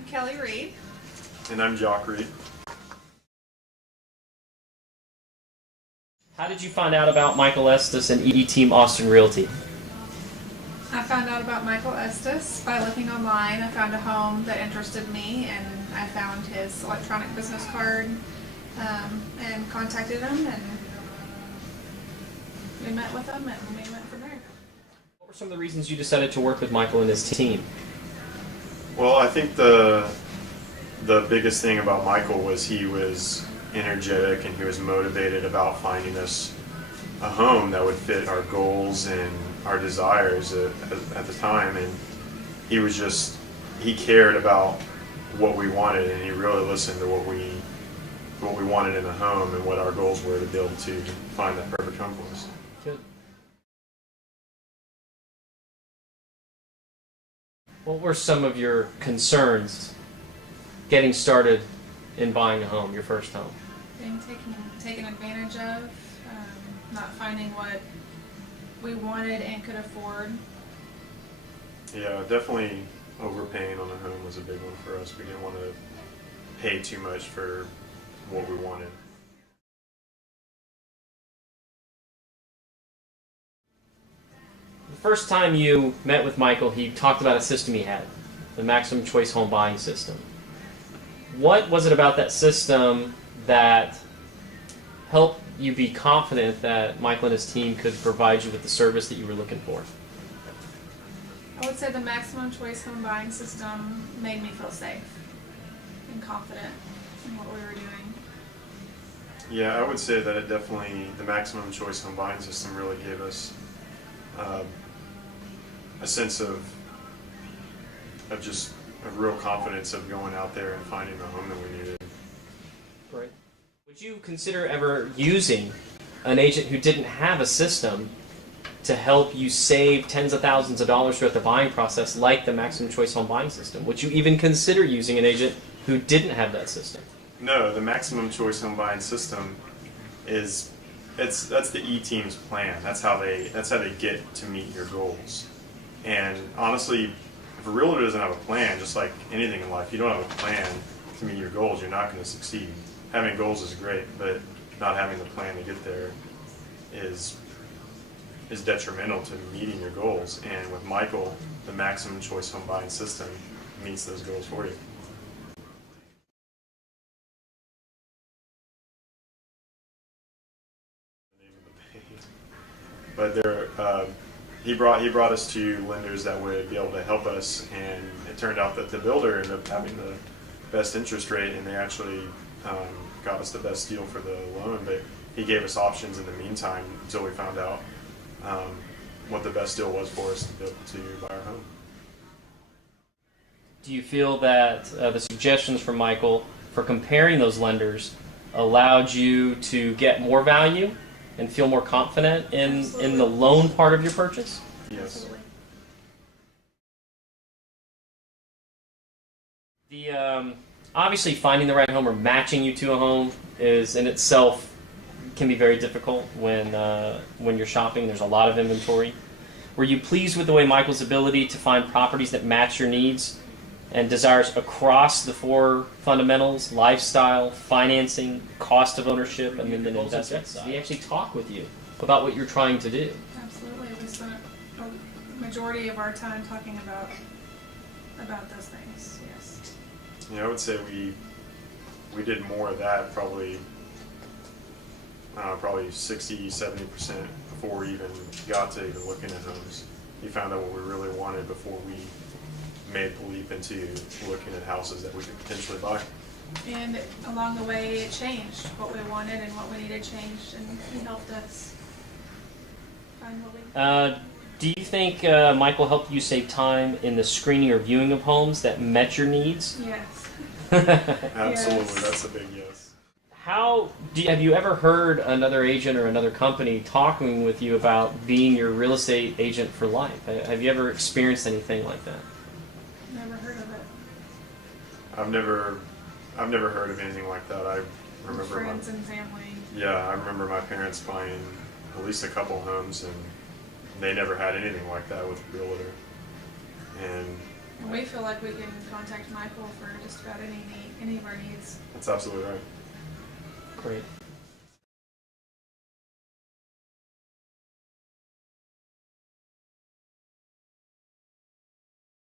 I'm Kelley Reed. And I'm Jock Reed. How did you find out about Michael Estes and E-Team Austin Realty? I found out about Michael Estes by looking online. I found a home that interested me, and I found his electronic business card and contacted him, and we met with him, and we went from there. What were some of the reasons you decided to work with Michael and his team? Well, I think the biggest thing about Michael was he was energetic and he was motivated about finding us a home that would fit our goals and our desires at the time, and he cared about what we wanted, and he really listened to what we wanted in a home and what our goals were to be able to find that perfect home for us. Good. What were some of your concerns getting started in buying a home, your first home? Being taken advantage of, not finding what we wanted and could afford. Yeah, definitely overpaying on a home was a big one for us. We didn't want to pay too much for what we wanted. The first time you met with Michael, he talked about a system he had, the maximum choice home buying system. What was it about that system that helped you be confident that Michael and his team could provide you with the service that you were looking for? I would say the maximum choice home buying system made me feel safe and confident in what we were doing. Yeah, I would say that the maximum choice home buying system really gave us a sense of real confidence of going out there and finding the home that we needed. Right. Would you consider ever using an agent who didn't have a system to help you save tens of thousands of dollars throughout the buying process, like the maximum choice home buying system? Would you even consider using an agent who didn't have that system? No, the maximum choice home buying system that's the E-Team's plan. That's how they get to meet your goals. And honestly, if a realtor doesn't have a plan, just like anything in life, you don't have a plan to meet your goals, you're not going to succeed. Having goals is great, but not having the plan to get there is detrimental to meeting your goals. And with Michael, the maximum choice home buying system meets those goals for you. But he brought us to lenders that would be able to help us, and it turned out that the builder ended up having the best interest rate, and they actually got us the best deal for the loan. But he gave us options in the meantime until we found out what the best deal was for us to buy our home. Do you feel that the suggestions from Michael for comparing those lenders allowed you to get more value and feel more confident in the loan part of your purchase? Yes. Absolutely. Obviously, finding the right home or matching you to a home is in itself can be very difficult when you're shopping. There's a lot of inventory. Were you pleased with the way Michael's ability to find properties that match your needs and desires across the four fundamentals: lifestyle, financing, cost of ownership, and then the investment side? Did he actually talk with you about what you're trying to do? Absolutely. We spent a majority of our time talking about those things, yes. Yeah, I would say we did more of that, probably 60-70% before we even got to even looking at homes. We found out what we really wanted before we made the leap into looking at houses that we could potentially buy. And along the way, it changed. What we wanted and what we needed changed, and he helped us find what we Do you think Michael helped you save time in the screening or viewing of homes that met your needs? Yes. Absolutely, Yes. That's a big yes. Have you ever heard another agent or another company talking with you about being your real estate agent for life? Have you ever experienced anything like that? Never heard of it. I've never heard of anything like that. I remember Friends and family. Yeah, I remember my parents buying at least a couple homes, and they never had anything like that with a realtor. And We feel like we can contact Michael for just about any of our needs. That's absolutely right. Great.